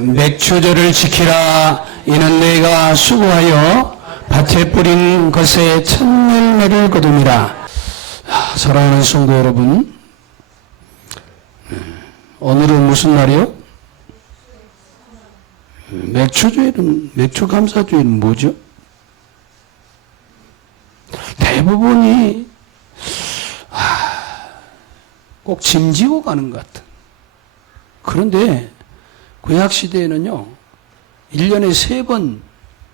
맥추절을 지키라. 이는 내가 수고하여 밭에 뿌린 것에 첫 열매를 거둠이라. 사랑하는 성도 여러분, 오늘은 무슨 날이요? 맥추감사주일은 뭐죠? 대부분이 꼭 짐지고 가는 것 같은. 그런데 구약시대에는요, 1년에 3번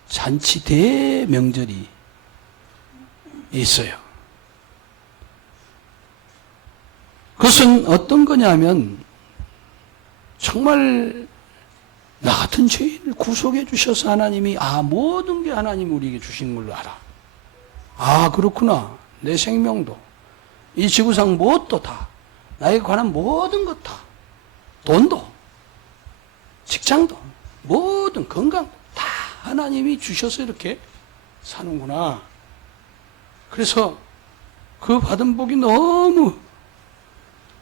잔치 대명절이 있어요. 그것은 어떤 거냐면, 정말 나 같은 죄인을 구속해 주셔서 하나님이, 모든 게 하나님이 우리에게 주신 걸로 알아. 그렇구나. 내 생명도, 이 지구상 무엇도 다, 나에게 관한 모든 것 다, 돈도, 직장도, 모든 건강도 다 하나님이 주셔서 이렇게 사는구나. 그래서 그 받은 복이 너무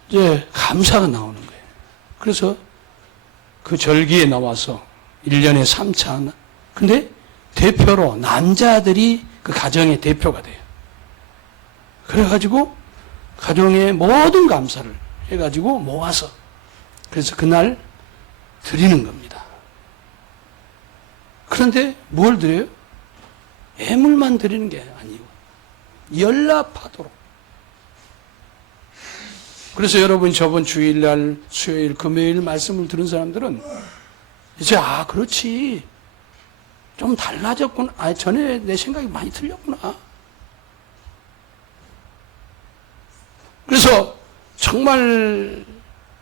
이제 감사가 나오는 거예요. 그래서 그 절기에 나와서 1년에 3차. 근데 대표로 남자들이 그 가정의 대표가 돼요. 그래가지고 가정의 모든 감사를 해가지고 모아서, 그래서 그날 드리는 겁니다. 그런데 뭘 드려요? 예물만 드리는 게 아니고 연락하도록. 그래서 여러분, 저번 주일날, 수요일, 금요일 말씀을 들은 사람들은 이제 그렇지, 좀 달라졌구나. 전에 내 생각이 많이 틀렸구나. 그래서 정말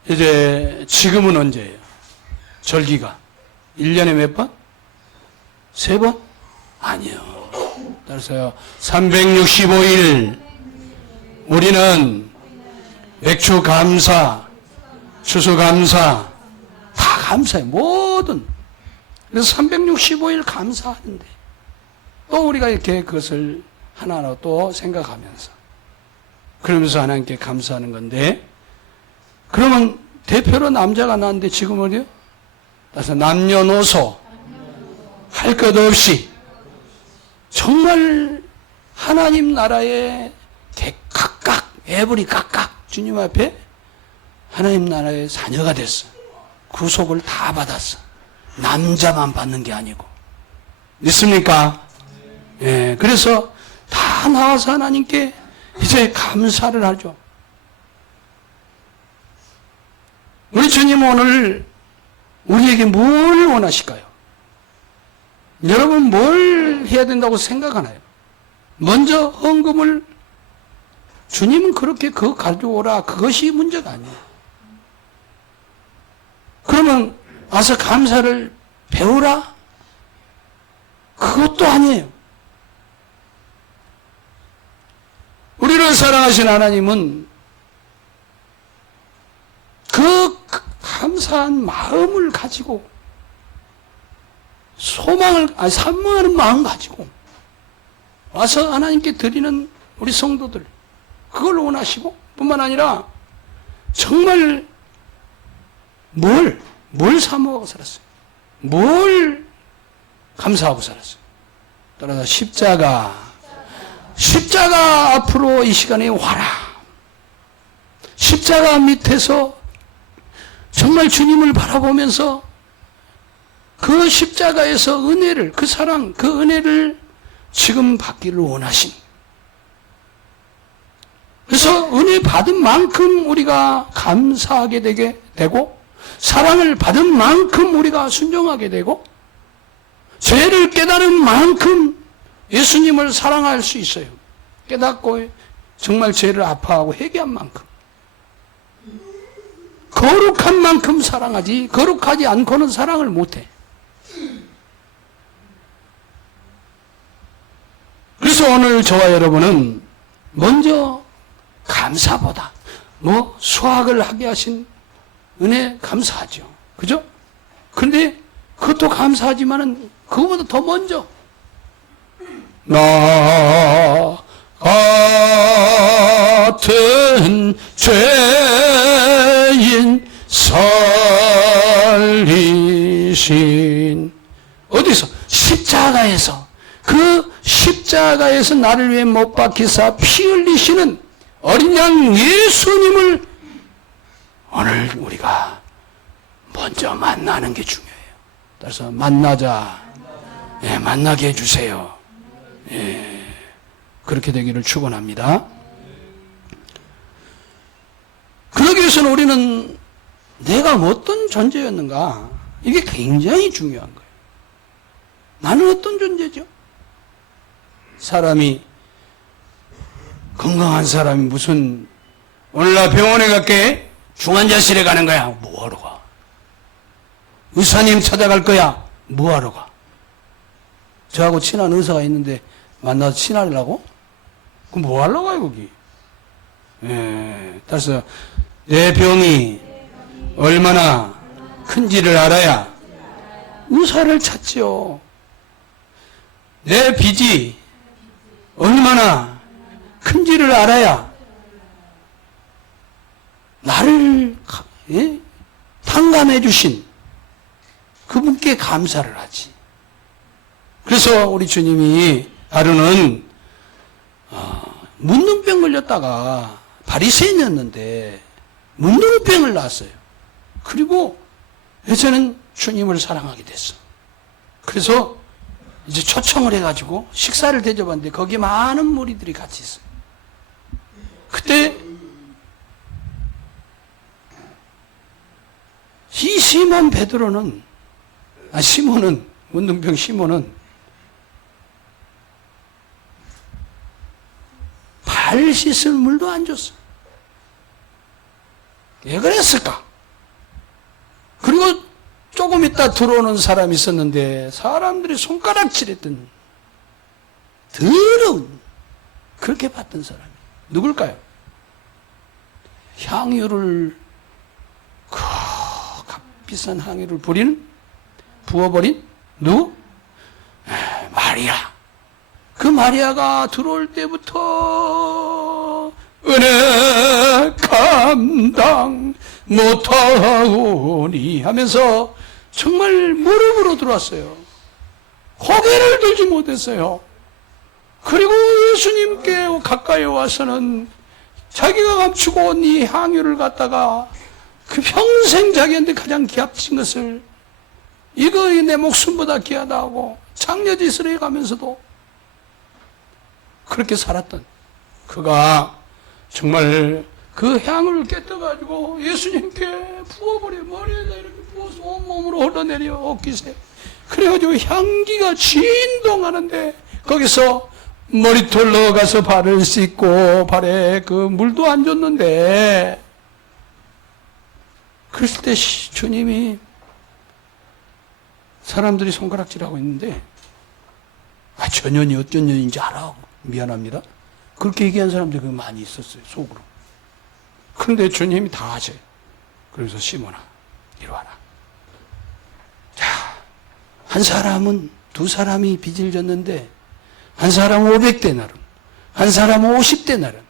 이제 지금은 언제예요? 절기가 1년에 몇 번? 3번? 아니요. 따라서요, 365일 우리는 맥주 감사, 추수 감사, 다 감사해요. 모든. 그래서 365일 감사하는데, 또 우리가 이렇게 그것을 하나하나 또 생각하면서, 그러면서 하나님께 감사하는 건데, 그러면 대표로 남자가 나왔는데 지금 어디요? 그래서 남녀노소 할 것 없이 정말 하나님 나라의 각각, 에브리 각각 주님 앞에 하나님 나라의 자녀가 됐어. 구속을 다 받았어. 남자만 받는 게 아니고. 믿습니까? 예, 그래서 다 나와서 하나님께 이제 감사를 하죠. 우리 주님은 오늘 우리에게 뭘 원하실까요? 여러분, 뭘 해야 된다고 생각하나요? 먼저 헌금을, 주님은 그렇게 그거 가져오라, 그것이 문제가 아니에요. 그러면 와서 감사를 배우라? 그것도 아니에요. 우리를 사랑하신 하나님은 그 감사한 마음을 가지고, 산모하는 마음 가지고 와서 하나님께 드리는 우리 성도들, 그걸 원하시고, 뿐만 아니라 정말 뭘 사모하고 살았어요? 뭘 감사하고 살았어요? 따라서 십자가 앞으로 이 시간에 와라. 십자가 밑에서 정말 주님을 바라보면서 그 십자가에서 은혜를, 그 사랑, 그 은혜를 지금 받기를 원하신. 그래서 은혜 받은 만큼 우리가 감사하게 되게 되고, 사랑을 받은 만큼 우리가 순종하게 되고, 죄를 깨달은 만큼 예수님을 사랑할 수 있어요. 깨닫고 정말 죄를 아파하고 회개한 만큼. 거룩한 만큼 사랑하지, 거룩하지 않고는 사랑을 못해. 그래서 오늘 저와 여러분은 먼저 감사보다 수학을 하게 하신 은혜 감사하죠. 그죠? 근데 그것도 감사하지만은 그거보다 더 먼저 나 같은 죄인 살리 대신 어디서? 십자가에서. 그 십자가에서 나를 위해 못 박히사 피 흘리시는 어린 양 예수님을 오늘 우리가 먼저 만나는 게 중요해요. 따라서 만나자. 예, 만나게 해주세요. 예, 그렇게 되기를 축원합니다. 그러기 위해서는 우리는 내가 어떤 존재였는가, 이게 굉장히 중요한 거예요. 나는 어떤 존재죠? 사람이, 건강한 사람이 무슨, 오늘 나 병원에 갈게. 중환자실에 가는 거야. 뭐하러 가? 의사님 찾아갈 거야. 뭐하러 가? 저하고 친한 의사가 있는데 만나서 친하려고? 그럼 뭐 하려고 가요, 거기? 예, 따라서 내 병이 얼마나 큰지를 알아야 의사를 찾지요. 내 빚이 얼마나 큰지를 알아야 나를 탕감해 주신 그분께 감사를 하지. 그래서 우리 주님이 하루는 문둥병 걸렸다가 바리새인이었는데 문둥병을 낳았어요. 그리고 이제는 주님을 사랑하게 됐어. 그래서 이제 초청을 해가지고 식사를 대접하는데 거기 많은 무리들이 같이 있어요. 그때 이 시몬 베드로는, 시몬은, 문둥병 시몬은 발 씻을 물도 안 줬어. 왜 그랬을까? 그리고 조금 있다 들어오는 사람이 있었는데 사람들이 손가락질했던 더러운, 그렇게 봤던 사람이 누굴까요? 향유를, 그 값비싼 향유를 부어버린 누구? 마리아. 그 마리아가 들어올 때부터 은혜 감당 못하오니 하면서 정말 무릎으로 들어왔어요. 고개를 들지 못했어요. 그리고 예수님께 가까이 와서는 자기가 감추고 온 이 향유를 갖다가 그 평생 자기한테 가장 귀합친 것을, 이거 내 목숨보다 귀하다 하고 장려짓을 해가면서도 그렇게 살았던 그가 정말 그 향을 깨뜨가지고 예수님께 부어버려. 머리에다 이렇게 부어서 온몸으로 흘러내려 옥기세. 그래가지고 향기가 진동하는데 거기서 머리털 넣어가서 발을 씻고 발에 그 물도 안 줬는데, 그랬을 때 주님이, 사람들이 손가락질하고 있는데 저 년이 어떤 년인지 알아. 미안합니다. 그렇게 얘기한 사람들이 많이 있었어요, 속으로. 그런데 주님이 다 하세요. 그래서 시몬아, 이리 와라. 자, 한 사람은, 두 사람이 빚을 졌는데 한 사람은 500데나름, 한 사람은 50데나름.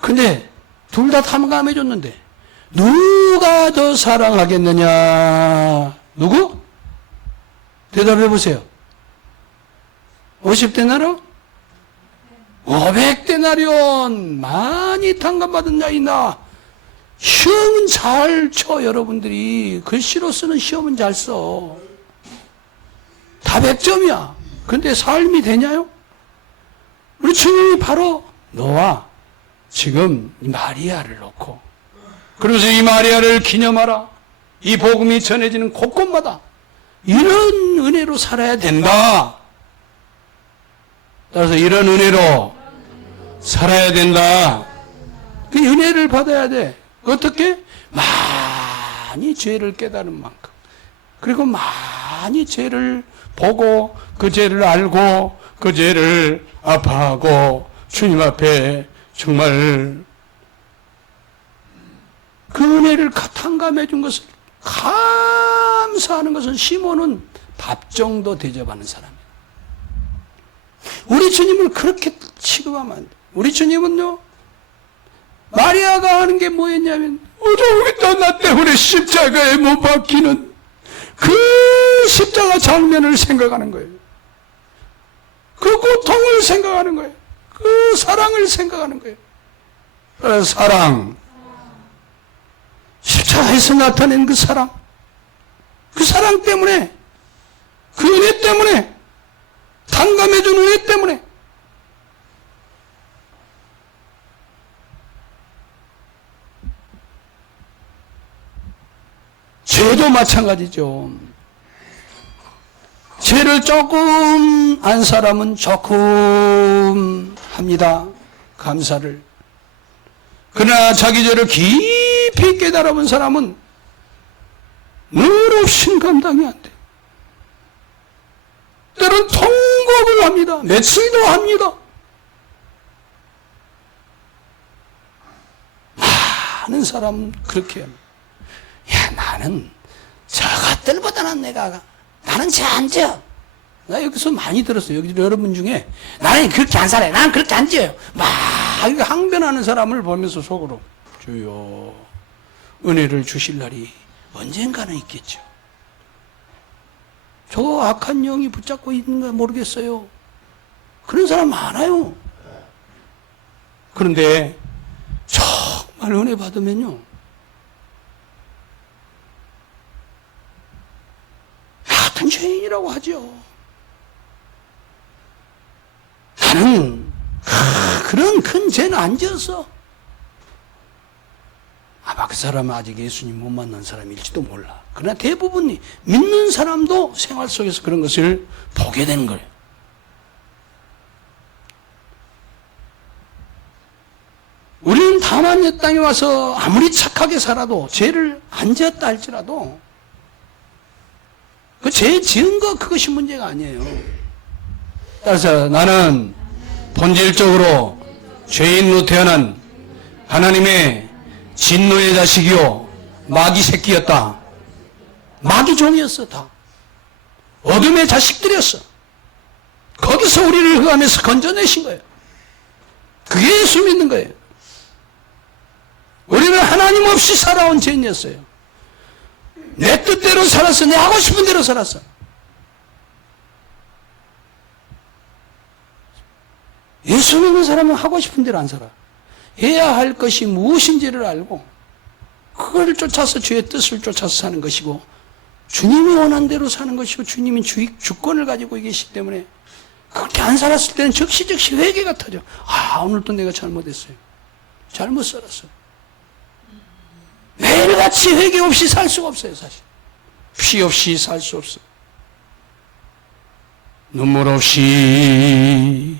근데 둘 다 탕감해 줬는데 누가 더 사랑하겠느냐? 누구? 대답해 보세요. 50데나리온? 500데나리온. 많이 탕감받은 자 있나? 시험은 잘 쳐. 여러분들이 글씨로 쓰는 시험은 잘 써. 다 100점이야. 근데 삶이 되냐요? 우리 주님이 바로 너와 지금 이 마리아를 놓고, 그러면서 이 마리아를 기념하라. 이 복음이 전해지는 곳곳마다 이런 은혜로 살아야 된다. 따라서 이런 은혜로 살아야 된다. 그 은혜를 받아야 돼. 어떻게? 많이 죄를 깨달은 만큼, 그리고 많이 죄를 보고 그 죄를 알고 그 죄를 아파하고 주님 앞에 정말 그 은혜를 탕감해 준 것을 감사하는 것은, 시몬은 밥 정도 대접하는 사람이에요. 우리 주님을 그렇게 취급하면 안 돼. 우리 주님은요, 마리아가 하는 게 뭐였냐면, 어쩌겠다 나 때문에 십자가에 못 박히는 그 십자가 장면을 생각하는 거예요. 그 고통을 생각하는 거예요. 그 사랑을 생각하는 거예요. 그래서 사랑, 십자가에서 나타낸 그 사랑 때문에, 그 은혜 때문에, 탕감해준 은혜 때문에 죄도 마찬가지죠. 죄를 조금 안 사람은 조금 합니다. 감사를. 그러나 자기 죄를 깊이 깨달아본 사람은 늘 없인 감당이 안 돼요. 때론 통곡을 합니다. 며칠도 합니다. 많은 사람은 그렇게 합니다. 야, 나는 저것들보다는 나는 죄 안 져. 나 여기서 많이 들었어요. 여기 여러분 중에 나는 그렇게 안 살아요. 나는 그렇게 안 져요. 막 이렇게 항변하는 사람을 보면서 속으로 주여, 은혜를 주실 날이 언젠가는 있겠죠. 저 악한 영이 붙잡고 있는가 모르겠어요. 그런 사람 많아요. 그런데 정말 은혜 받으면요, 같은 죄인이라고 하죠. 나는 그런 큰 죄는 안 지었어. 아마 그 사람은 아직 예수님 못 만난 사람일지도 몰라. 그러나 대부분이 믿는 사람도 생활 속에서 그런 것을 보게 되는 거예요. 우리는 다만 이 땅에 와서 아무리 착하게 살아도 죄를 안 지었다 할지라도 그 죄 지은 거 그것이 문제가 아니에요. 따라서 나는 본질적으로 죄인으로 태어난 하나님의 진노의 자식이요, 마귀 새끼였다. 마귀 종이었어. 다 어둠의 자식들이었어. 거기서 우리를 흑암에서 건져내신 거예요. 그게 예수 믿는 거예요. 우리는 하나님 없이 살아온 죄인이었어요. 내 뜻대로 살았어. 내 하고 싶은 대로 살았어. 예수 믿는 사람은 하고 싶은 대로 안 살아. 해야 할 것이 무엇인지를 알고 그걸 쫓아서 주의 뜻을 쫓아서 사는 것이고, 주님이 원한 대로 사는 것이고, 주님이 주권을 가지고 계시기 때문에 그렇게 안 살았을 때는 즉시 회개가 터져. 아, 오늘도 내가 잘못했어요. 잘못 살았어요. 매일같이 회개 없이 살 수가 없어요. 사실 피 없이 살 수 없어요. 눈물 없이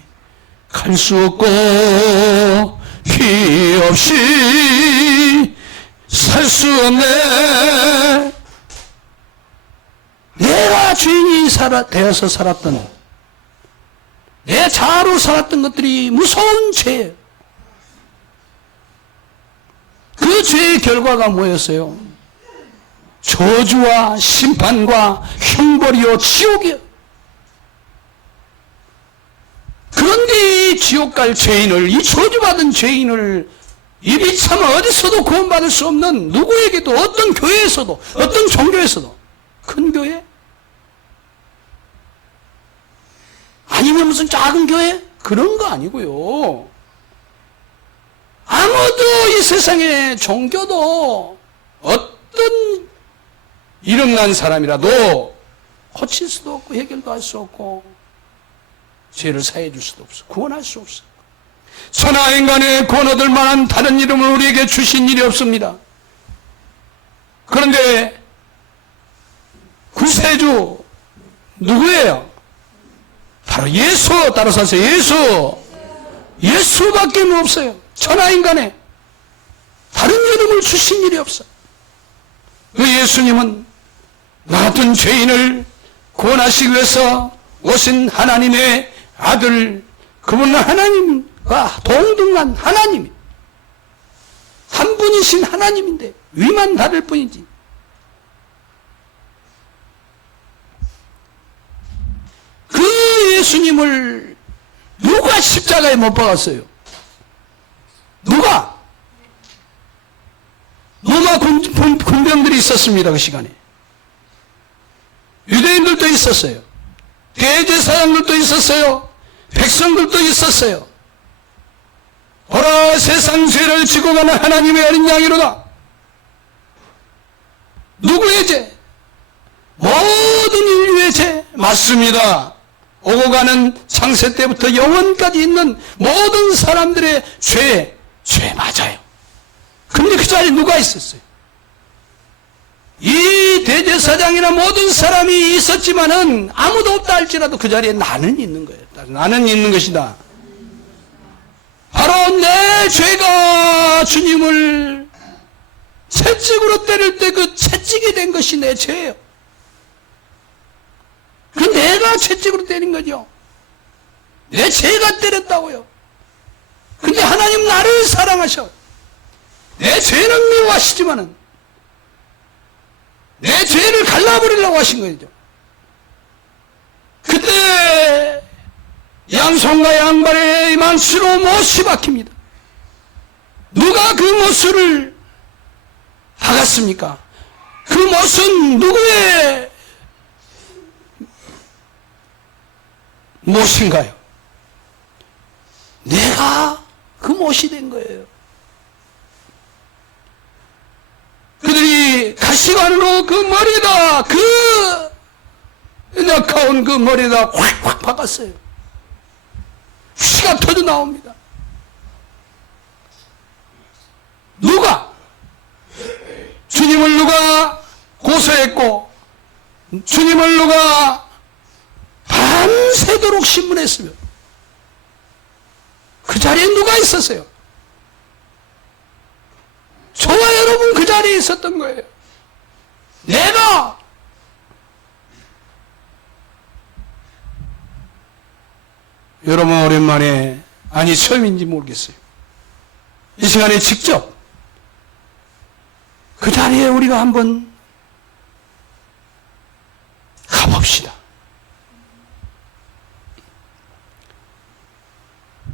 갈 수 없고 피 없이 살 수 없네. 내가 주인이 되어서 살았던, 내 자아로 살았던 것들이 무서운 죄예요. 그 죄의 결과가 뭐였어요? 저주와 심판과 형벌이요, 지옥이요. 그런데 이 지옥 갈 죄인을, 이 저주받은 죄인을 이 비참한 어디서도 구원받을 수 없는 누구에게도, 어떤 교회에서도, 어떤 종교에서도, 큰 교회? 아니면 무슨 작은 교회? 그런 거 아니고요. 아무도 이 세상의 종교도 어떤 이름난 사람이라도 고칠 수도 없고 해결도 할 수 없고 죄를 사해 줄 수도 없어. 구원할 수 없어. 천하인간의 구원 얻을 만한 다른 이름을 우리에게 주신 일이 없습니다. 그런데 구세주 누구예요? 바로 예수. 따라서 하세요. 예수밖에 없어요. 천하인간에 다른 이름을 주신 일이 없어. 그 예수님은 나 같은 죄인을 구원하시기 위해서 오신 하나님의 아들, 그분은 하나님과 동등한 하나님, 한 분이신 하나님인데 위만 다를 뿐이지. 그 예수님을 누가 십자가에 못 박았어요? 누가? 로마 군병들이 있었습니다. 그 시간에 여인들도 있었어요. 대제사장들도 있었어요. 백성들도 있었어요. 보라, 세상 죄를 지고 가는 하나님의 어린 양이로다. 누구의 죄? 모든 인류의 죄. 맞습니다. 오고 가는 창세 때부터 영원까지 있는 모든 사람들의 죄 맞아요. 근데 그 자리에 누가 있었어요? 이 대제사장이나 모든 사람이 있었지만은 아무도 없다 할지라도 그 자리에 나는 있는 거예요. 나는 있는 것이다. 바로 내 죄가 주님을 채찍으로 때릴 때 그 채찍이 된 것이 내 죄예요. 그 내가 채찍으로 때린 거죠. 내 죄가 때렸다고요. 근데 하나님 나를 사랑하셔. 내 죄는 미워하시지만은 내 죄를 갈라버리려고 하신 거죠. 그때 양손과 양발에 망치로 못이 박힙니다. 누가 그 못을 박았습니까? 그 못은 누구의 못인가요? 내가 그 못이 된 거예요. 그들이 가시관으로 그 머리에다 그 낙하온 그 머리에다 확확 박았어요. 피가 터져 나옵니다. 누가? 주님을 누가 고소했고 주님을 누가 밤새도록 신문했으며 그 자리에 누가 있었어요? 저와 여러분 그 자리에 있었던 거예요. 내가 여러분 오랜만에 아니 처음인지 모르겠어요. 이 시간에 직접 그 자리에 우리가 한번 가봅시다.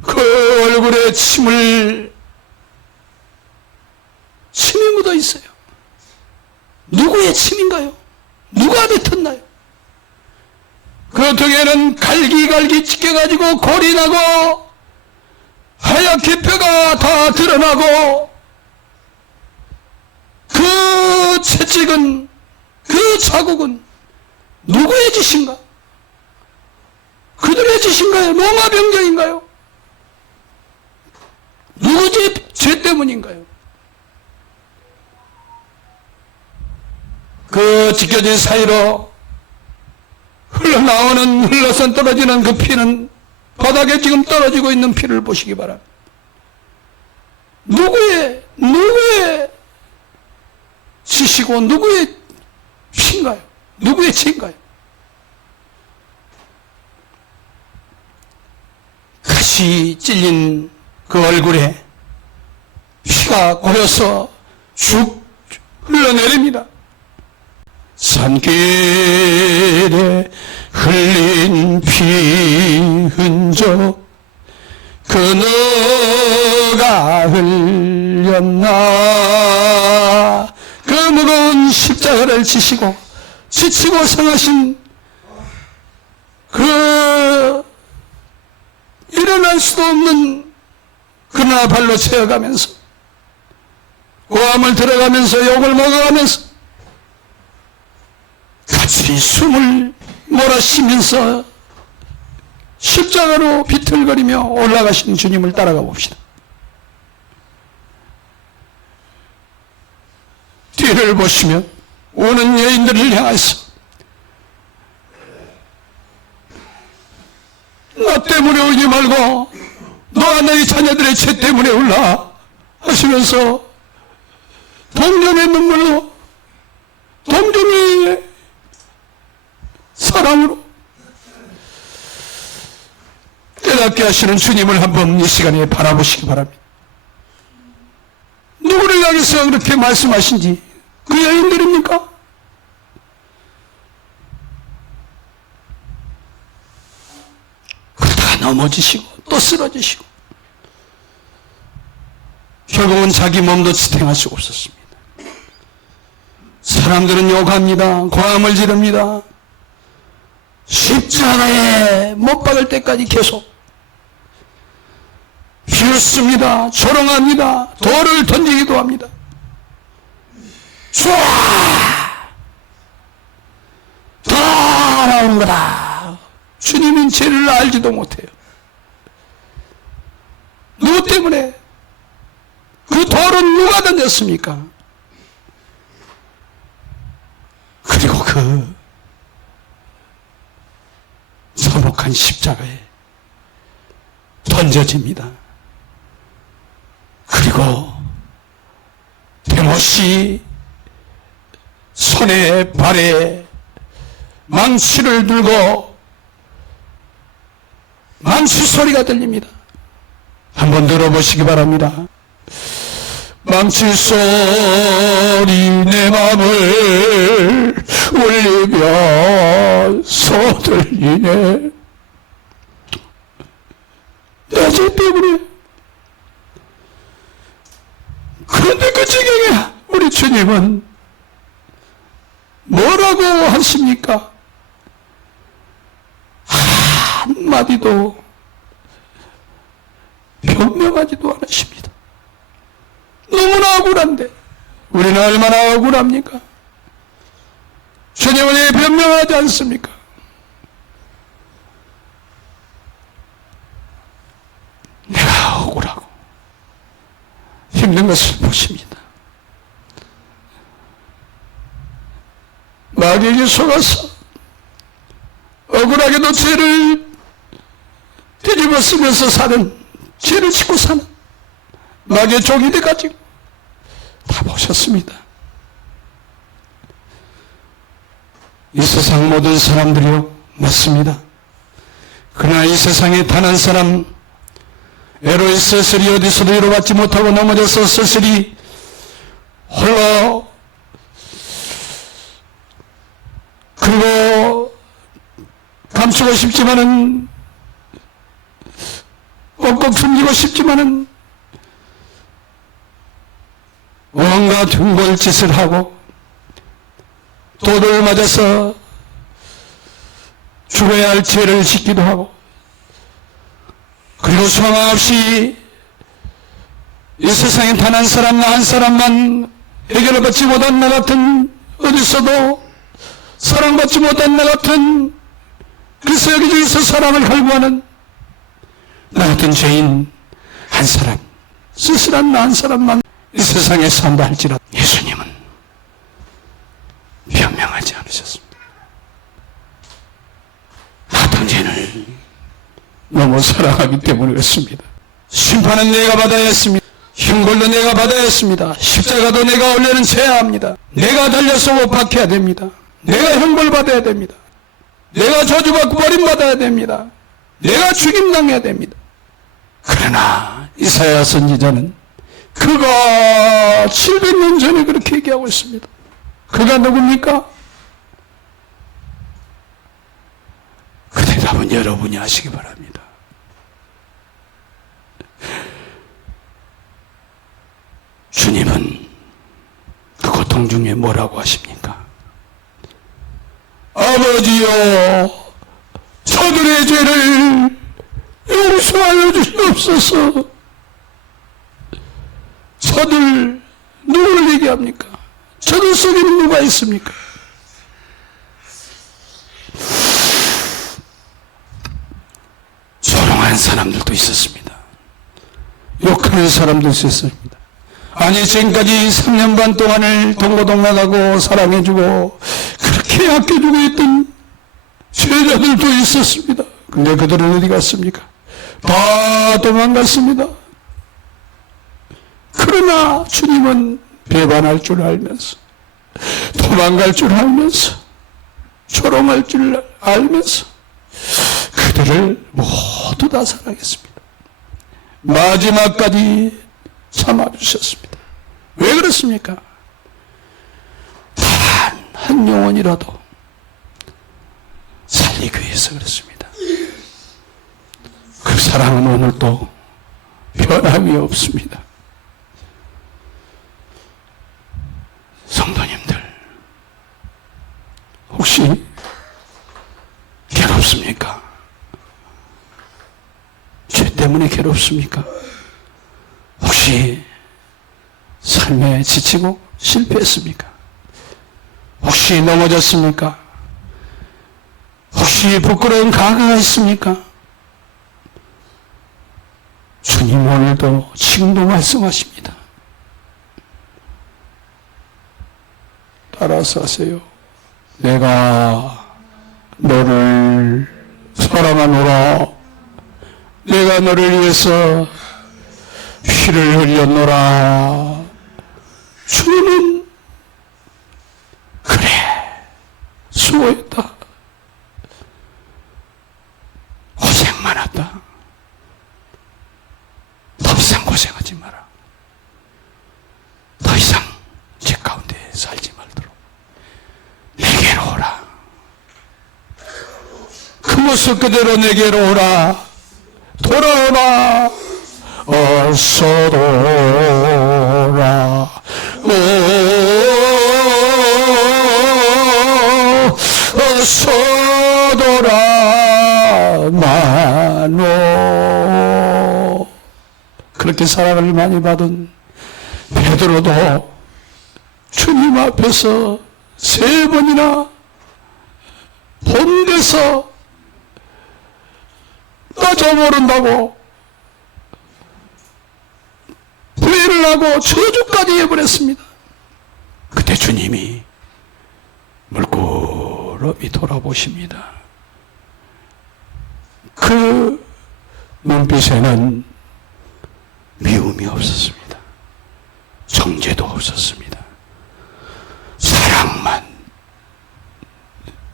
그 얼굴에 침이 묻어 있어요. 누구의 침인가요? 누가 뱉었나요? 그 등에는 갈기갈기 찢겨가지고 골이 나고 하얗게 뼈가 다 드러나고 그 채찍은 그 자국은 누구의 짓인가? 그들의 짓인가요? 로마 병정인가요? 누구의 죄 때문인가요? 그 찢겨진 사이로 흘러서 떨어지는 그 피는 바닥에 지금 떨어지고 있는 피를 보시기 바랍니다. 누구의 짓이고 누구의 피인가요? 누구의 죄인가요? 가시 찔린 그 얼굴에 피가 고여서 쭉 흘러내립니다. 산길에 흘린 피 흔적 그 누가 흘렸나. 그 무거운 십자가를 지시고 지치고 상하신 그 일어날 수도 없는 그러나 발로 채어가면서 고함을 들어가면서 욕을 먹어가면서 같이 숨을 몰아쉬면서 십자가로 비틀거리며 올라가신 주님을 따라가 봅시다. 뒤를 보시면 오는 여인들을 향해서 나 때문에 울지 말고 너와 너희 자녀들의 죄 때문에 울라 하시면서 동정의 눈물로 동정의 사랑으로 깨닫게 하시는 주님을 한번 이 시간에 바라보시기 바랍니다. 누구를 향해서 그렇게 말씀하신지 그 여인들입니까? 그러다가 넘어지시고 또 쓰러지시고 결국은 자기 몸도 지탱할 수 없었습니다. 사람들은 욕합니다. 고함을 지릅니다. 십자가에 못 박을 때까지 계속 비웃습니다. 조롱합니다. 돌을 던지기도 합니다. 쏴! 다 나오는 거다. 주님은 죄를 알지도 못해요. 누구 때문에? 그 돌은 누가 던졌습니까? 그리고 그 서복한 십자가에 던져집니다. 그리고 대못이 손에 발에 망치를 들고 망치 소리가 들립니다. 한번 들어보시기 바랍니다. 망치 소리 내 맘을 울리면서 들리네. 내 죄 때문에. 그런데 그 지경에 우리 주님은 뭐라고 하십니까? 한마디도 변명하지도 않으십니다. 너무나 억울한데 우리는 얼마나 억울합니까? 주님은 왜 변명하지 않습니까? 내가 억울하고 힘든 것을 보십니다. 마귀에게 속아서 억울하게도 죄를 뒤집어 쓰면서 사는, 죄를 짓고 사는 마귀의 종이 돼가지고 다 보셨습니다. 이 세상 모든 사람들이요, 맞습니다. 그러나 이 세상에 단 한 사람, 애로의 쓸쓸히 어디서도 이루받지 못하고 넘어져서 쓸쓸히 홀로, 그리고 감추고 싶지만은, 꼭꼭 숨기고 싶지만은 온갖 흉볼 짓을 하고 도를 맞아서 죽어야 할 죄를 짓기도 하고, 그리고 소망 없이 이 세상에 단 한 사람, 나 한 사람만 해결을 받지 못한 나 같은, 어디서도 사랑받지 못한 나 같은, 그래서 여기저기서 사랑을 갈구하는 나 같은 죄인 한 사람, 쓸쓸한 나 한 사람만 이 세상에 산다 할지라도 예수님은 변명하지 않으셨습니다. 나 같은 죄인을 너무 사랑하기 때문에 그렇습니다. 심판은 내가 받아야 했습니다. 형벌도 내가 받아야 했습니다. 십자가도 내가 올려는 져야 합니다. 내가 달려서 못 박혀야 됩니다. 내가 형벌 받아야 됩니다. 내가 저주받고 버림받아야 됩니다. 내가 죽임당해야 됩니다. 그러나 이사야 선지자는 그가 700년 전에 그렇게 얘기하고 있습니다. 그가 누굽니까? 그 대답은 여러분이 하시기 바랍니다. 주님은 그 고통 중에 뭐라고 하십니까? 아버지여, 저들의 죄를 용서하여 주시옵소서. 저들, 누구를 얘기합니까? 저들 속에는 누가 있습니까? 조롱한 사람들도 있었습니다. 욕하는 사람도 있었습니다. 아니, 지금까지 3년 반 동안을 동고동락하고 사랑해주고 그렇게 아껴주고 있던 제자들도 있었습니다. 근데 그들은 어디 갔습니까? 다 도망갔습니다. 그러나 주님은 배반할 줄 알면서, 도망갈 줄 알면서, 조롱할 줄 알면서 그들을 모두 다 사랑했습니다. 마지막까지 참아주셨습니다. 왜 그렇습니까? 단 한 영혼이라도 살리기 위해서 그렇습니다. 그 사랑은 오늘도 변함이 없습니다. 성도님들, 혹시 때문에 괴롭습니까? 혹시 삶에 지치고 실패했습니까? 혹시 넘어졌습니까? 혹시 부끄러운 과거가 있습니까? 주님 오늘도 지금도 말씀하십니다. 따라서 하세요. 내가 너를 사랑하노라. 내가 너를 위해서 피를 흘렸노라. 주님은 그래 수고했다. 고생 많았다. 더 이상 고생하지 마라. 더 이상 제 가운데 살지 말도록 내게로 오라. 그 모습 그대로 내게로 오라. 돌아오라. 어서 돌아오라. 어서 돌아마노. 그렇게 사랑을 많이 받은 베드로도 주님 앞에서 3번이나 본데서 나 저 모른다고 부인을 하고 저주까지 해버렸습니다. 그때 주님이 물끄러미 돌아보십니다. 그 눈빛에는 미움이 없었습니다. 정죄도 없었습니다. 사랑만,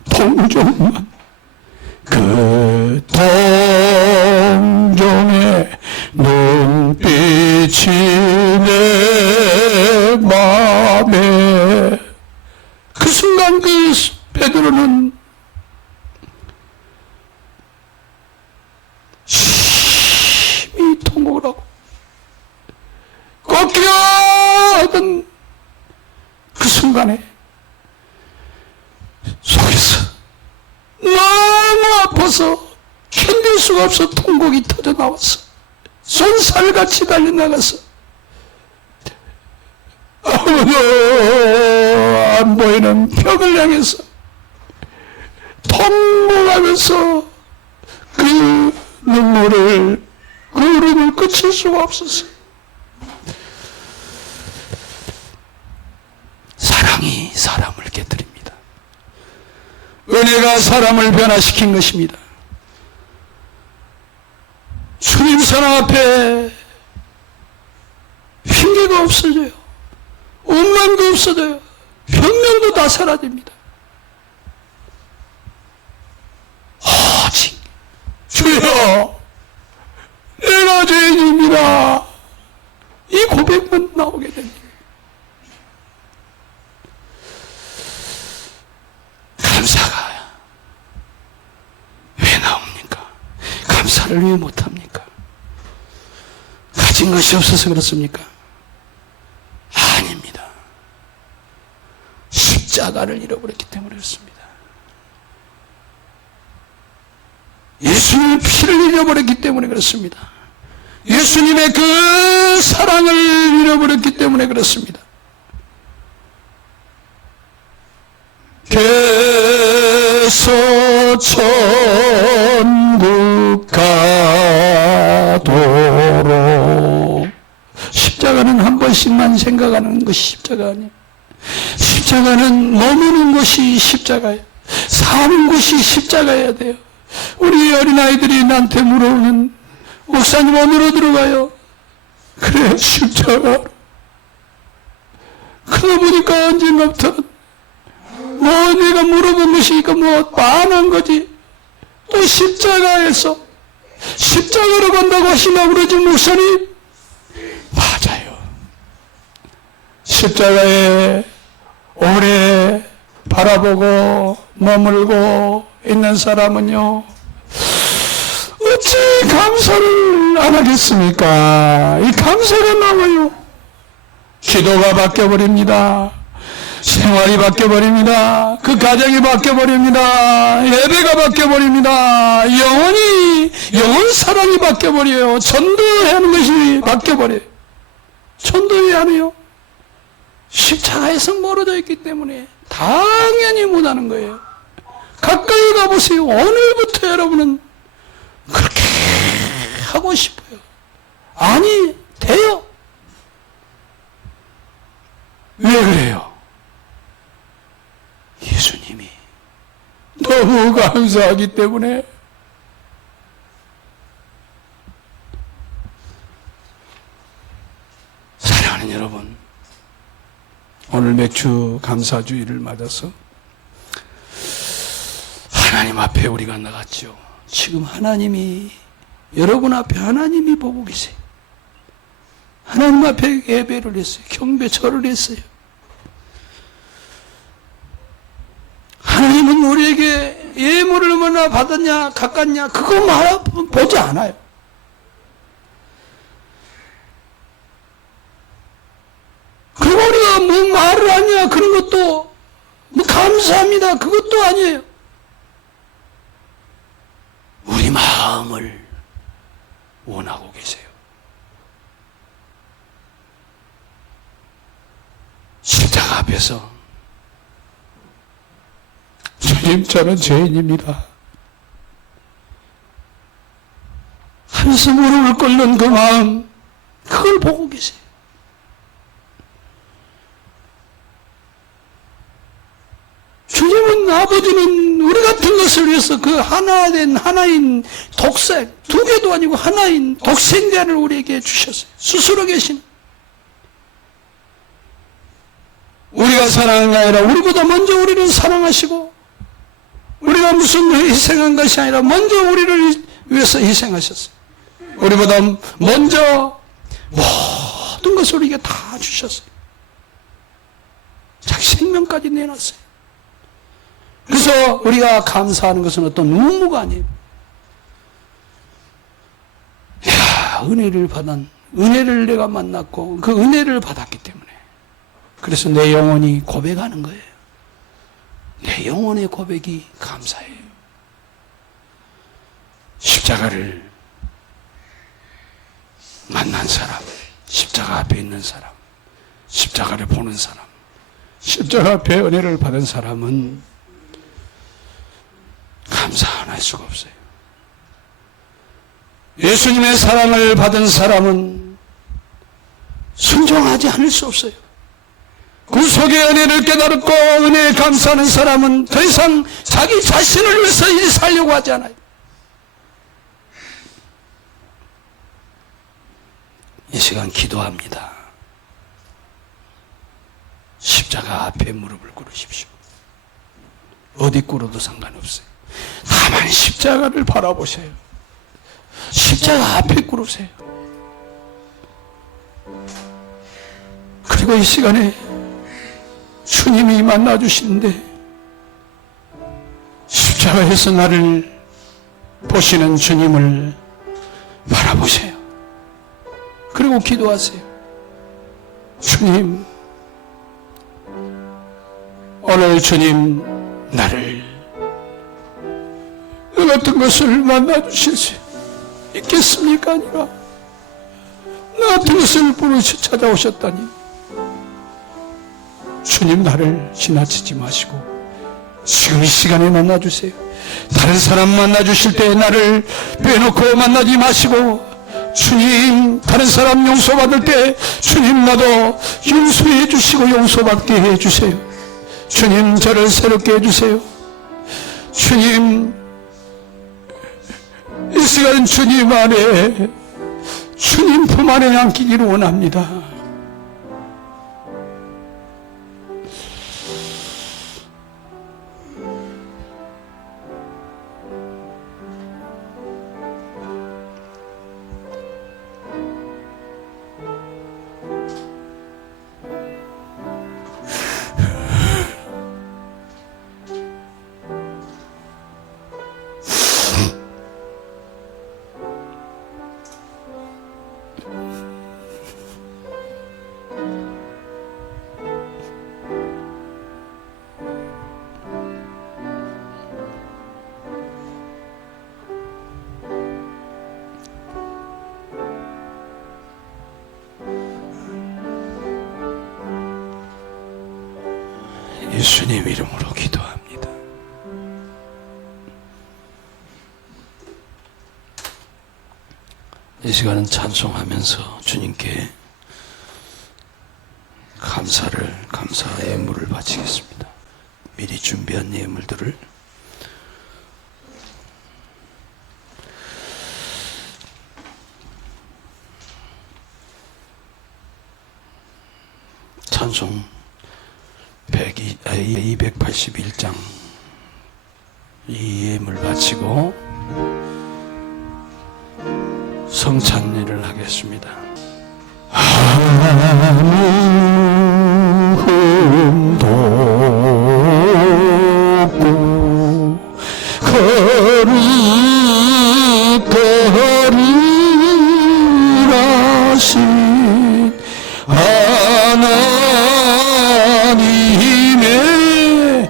동정만, 그 동정의 눈빛이 내 마음에. 그 순간 그 베드로는 심히 통곡을 하고 꺾여 하던 그 순간에 속에서 너무 아파서 견딜 수가 없어 통곡이 터져 나왔어. 손살같이 달려나가서 아무도 안 보이는 벽을 향해서 통곡하면서 그 눈물을, 그 울음을 그칠 수가 없었어요. 사랑이 사람을 깨뜨립니다. 은혜가 사람을 변화시킨 것입니다. 주님 사랑 앞에 핑계가 없어져요. 원망도 없어져요. 변명도 다 사라집니다. 오직 주여 내가 죄인입니다. 이 고백만 나오게 됩니다. 감사가 왜 나옵니까? 감사를 왜 못합니까? 가진 것이 없어서 그렇습니까? 아닙니다. 십자가를 잃어버렸기 때문에 그렇습니다. 예수님의 피를 잃어버렸기 때문에 그렇습니다. 예수님의 그 사랑을 잃어버렸기 때문에 그렇습니다. 개서 천국 가도록. 십자가는 한 번씩만 생각하는 것이 십자가 아니에요. 십자가는 머무는 것이 십자가예요. 사는 것이 십자가여야 돼요. 우리 어린아이들이 나한테 물어보면 목사님 어디로 들어가요? 그래 십자가. 그러다 보니까 언젠가부터 뭐 내가 물어본 것이 뭐 빤한 거지. 또 십자가에서 십자가로 간다고 하시나 그러지 목사님? 맞아요. 십자가에 오래 바라보고 머물고 있는 사람은요 어찌 감사를 안 하겠습니까? 이 감사가 나와요. 기도가 바뀌어버립니다. 생활이 바뀌어버립니다. 그 가정이 바뀌어버립니다. 예배가 바뀌어버립니다. 영원 사랑이 바뀌어버려요. 전도하는 것이 바뀌어버려요. 전도 왜 안 해요? 십자가에서 멀어져 있기 때문에 당연히 못하는 거예요. 가까이 가보세요. 오늘부터 여러분은 그렇게 하고 싶어요. 아니, 돼요. 왜 그래요? 예수님이 너무 감사하기 때문에. 사랑하는 여러분, 오늘 맥주 감사주의를 맞아서 하나님 앞에 우리가 나갔죠. 지금 하나님이, 여러분 앞에 하나님이 보고 계세요. 하나님 앞에 예배를 했어요. 경배 절을 했어요. 하나님은 우리에게 예물을 얼마나 받았냐, 갚았냐, 그거 보지 않아요. 그리고 우리가 뭐 말을 하냐, 그런 것도, 뭐 감사합니다, 그것도 아니에요. 우리 마음을 원하고 계세요. 십자가 앞에서 주님, 저는 죄인입니다. 한숨으로 끓는 그 마음, 그걸 보고 계세요. 주님은, 아버지는 우리 같은 것을 위해서 그 하나인 독생, 두 개도 아니고 하나인 독생자를 우리에게 주셨어요. 스스로 계신. 우리가 사랑한 게 아니라 우리보다 먼저 우리를 사랑하시고, 우리가 무슨 희생한 것이 아니라 먼저 우리를 위해서 희생하셨어요. 우리보다 먼저 모든 것을 우리에게 다 주셨어요. 자기 생명까지 내놨어요. 그래서 우리가 감사하는 것은 어떤 의무가 아니에요. 야, 은혜를 내가 만났고 그 은혜를 받았기 때문에. 그래서 내 영혼이 고백하는 거예요. 내 영혼의 고백이 감사해요. 십자가를 만난 사람, 십자가 앞에 있는 사람, 십자가를 보는 사람, 십자가 앞에 은혜를 받은 사람은 감사 안 할 수가 없어요. 예수님의 사랑을 받은 사람은 순종하지 않을 수 없어요. 구속의 은혜를 깨달았고 은혜에 감사하는 사람은 더 이상 자기 자신을 위해서 살려고 하지 않아요. 이 시간 기도합니다. 십자가 앞에 무릎을 꿇으십시오. 어디 꿇어도 상관없어요. 다만 십자가를 바라보세요. 십자가 앞에 꿇으세요. 그리고 이 시간에 주님이 만나주시는데 십자가에서 나를 보시는 주님을 바라보세요. 그리고 기도하세요. 주님, 오늘 주님 나를 이 같은 것을 만나주실 수 있겠습니까? 아니라 나 같은 것을 부르셔 찾아오셨다니. 주님, 나를 지나치지 마시고 지금 이 시간에 만나주세요. 다른 사람 만나주실 때 나를 빼놓고 만나지 마시고, 주님, 다른 사람 용서받을 때 주님 나도 용서해 주시고 용서받게 해주세요. 주님, 저를 새롭게 해주세요. 주님, 이 시간 주님 안에, 주님 품 안에 안기기를 원합니다. 예수님 이름으로 기도합니다. 이 시간은 찬송하면서 주님께 감사의 예물을 바치겠습니다. 미리 준비한 예물들을 찬송 281장 이 예물 바치고 성찬례를 하겠습니다. 하늘은 돋고 거룩거리라신 하나님의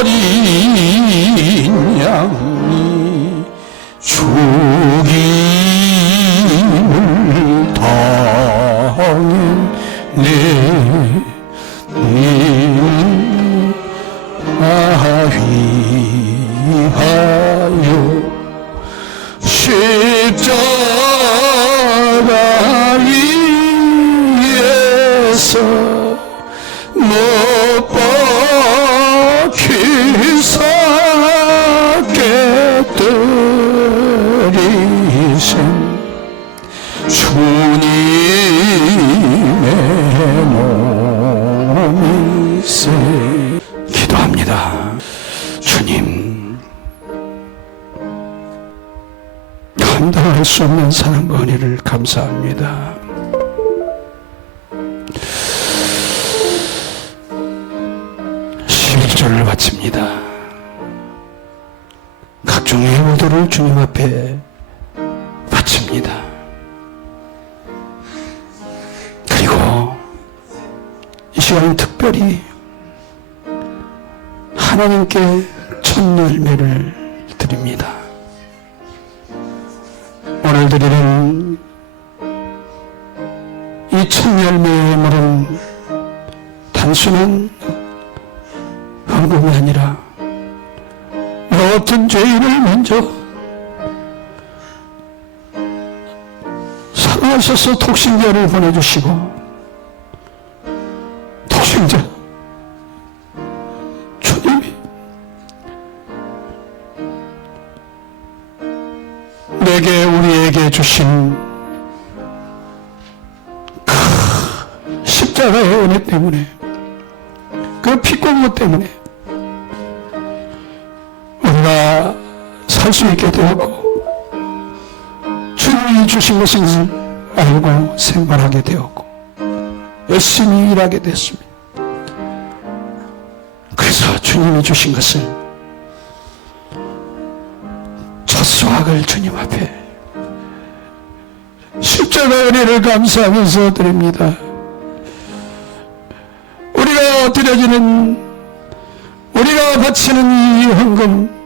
어린 양이 죽임을 당했네. 위하여 십자가 위에서 못 박히사 깨뜨리신 주님의 몸이세. 기도합니다. 주님, 감당할 수 없는 사랑과 은혜를 감사합니다. 십일조를 바칩니다. 각종의 예물들을 주님 앞에 바칩니다. 그리고 이 시간은 특별히 하나님께 첫 열매를 드립니다. 오늘 드리는 이 첫 열매의 예물은 단순한 헌금이 아니라 어떤 죄인을 먼저 사랑하셔서 독생자를 보내주시고 독생자 주님이 내게 우리에게 주신 그 십자가의 은혜 때문에 그 피공무 때문에 우리가 살 수 있게 되었고 주님이 주신 것을 알고 생활하게 되었고 열심히 일하게 됐습니다. 그래서 주님이 주신 것을 첫 수확을 주님 앞에 십자가 은혜를 감사하면서 드립니다. 우리가 드려지는 우리가 바치는 이 헌금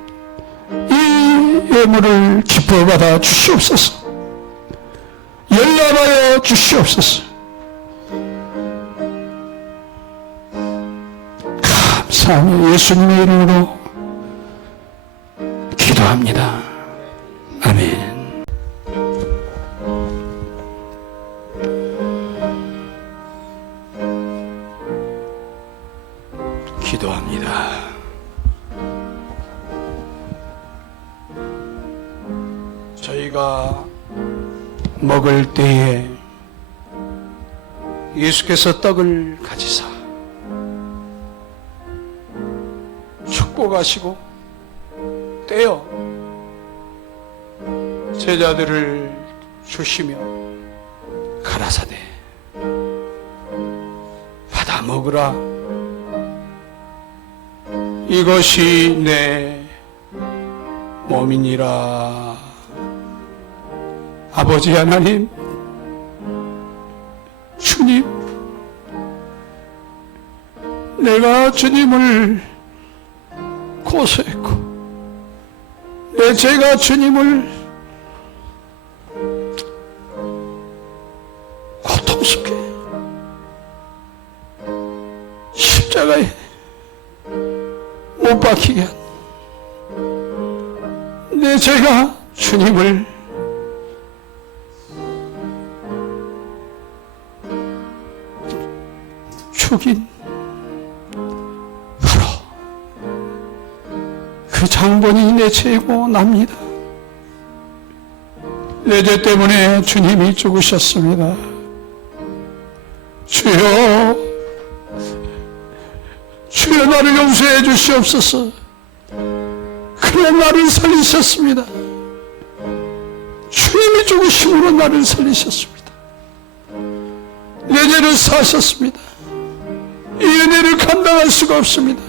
이 예물을 기뻐 받아 주시옵소서. 열납하여 주시옵소서. 감사하며 예수님의 이름으로 기도합니다. 아멘. 기도합니다. 저희가 먹을 때에 예수께서 떡을 가지사 축복하시고 떼어 제자들을 주시며 가라사대 받아 먹으라. 이것이 내 몸이니라. 아버지 하나님, 주님, 내가 주님을 고소했고 내 죄가 주님을 고통스럽게 십자가에 막히게 한 내 죄가 주님을 죽인 바로 그 장본이 내 죄고 납니다. 내 죄 때문에 주님이 죽으셨습니다. 주여, 주여 나를 용서해 주시옵소서. 그래 나를 살리셨습니다. 주님이 죽으심으로 나를 살리셨습니다. 내 죄를 사하셨습니다. 이 은혜를 감당할 수가 없습니다.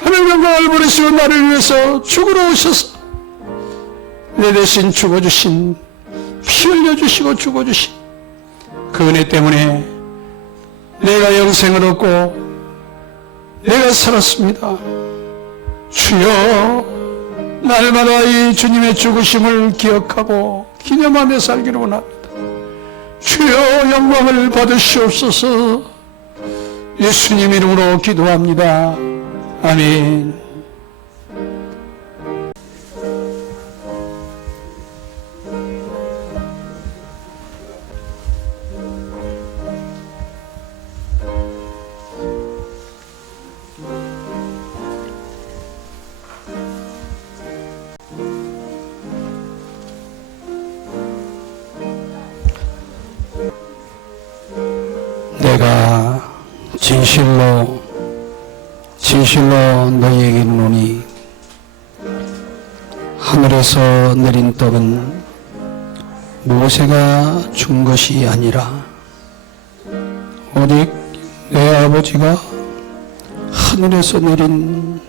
하늘 영광을 버리시고 나를 위해서 죽으러 오셔서 내 대신 죽어주신, 피 흘려주시고 죽어주신 그 은혜 때문에 내가 영생을 얻고 내가 살았습니다. 주여, 날마다 이 주님의 죽으심을 기억하고 기념하며 살기를 원합니다. 주여, 영광을 받으시옵소서. 예수님 이름으로 기도합니다. 아멘. 내가 진실로 너희에게 이르노니 하늘에서 내린 떡은 모세가 준 것이 아니라 오직 내 아버지가 하늘에서 내린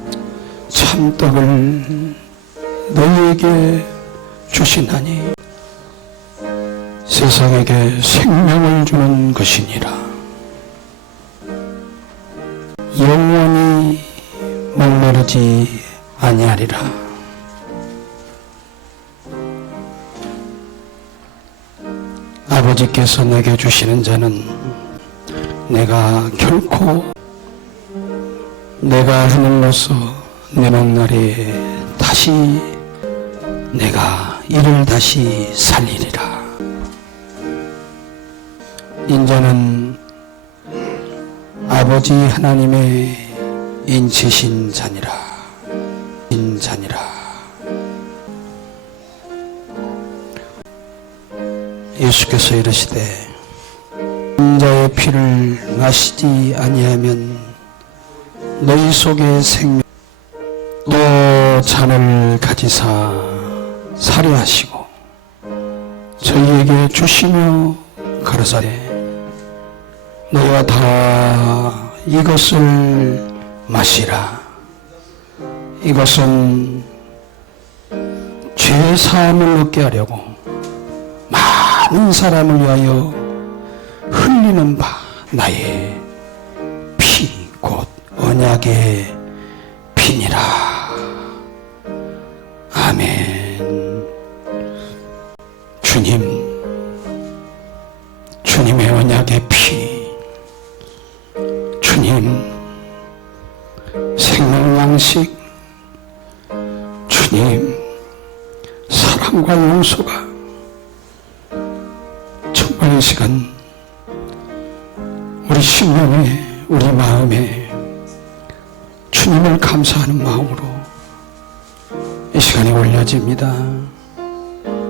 참떡을 너희에게 주시나니 세상에게 생명을 주는 것이니라. 영원히 목마르지 아니하리라. 아버지께서 내게 주시는 자는 내가 결코 내가 하늘로서 내놓은 날에 다시 내가 이를 다시 살리리라. 인자는 아버지 하나님의 인치신 자니라. 예수께서 이르시되 인자의 피를 마시지 아니하면 너희 속에 생명, 또 잔을 가지사 살해하시고 저희에게 주시며 가르사대 너희가 다 이것을 마시라. 이것은 죄 사함을 얻게 하려고 많은 사람을 위하여 흘리는 바 나의 피 곧 언약의 피니라. 아멘. 주님의 언약의 피, 주님 생명 양식, 주님 사랑과 용서가 정말 이 시간 우리 심령에, 우리 마음에 주님을 감사하는 마음으로 이 시간에 올려집니다.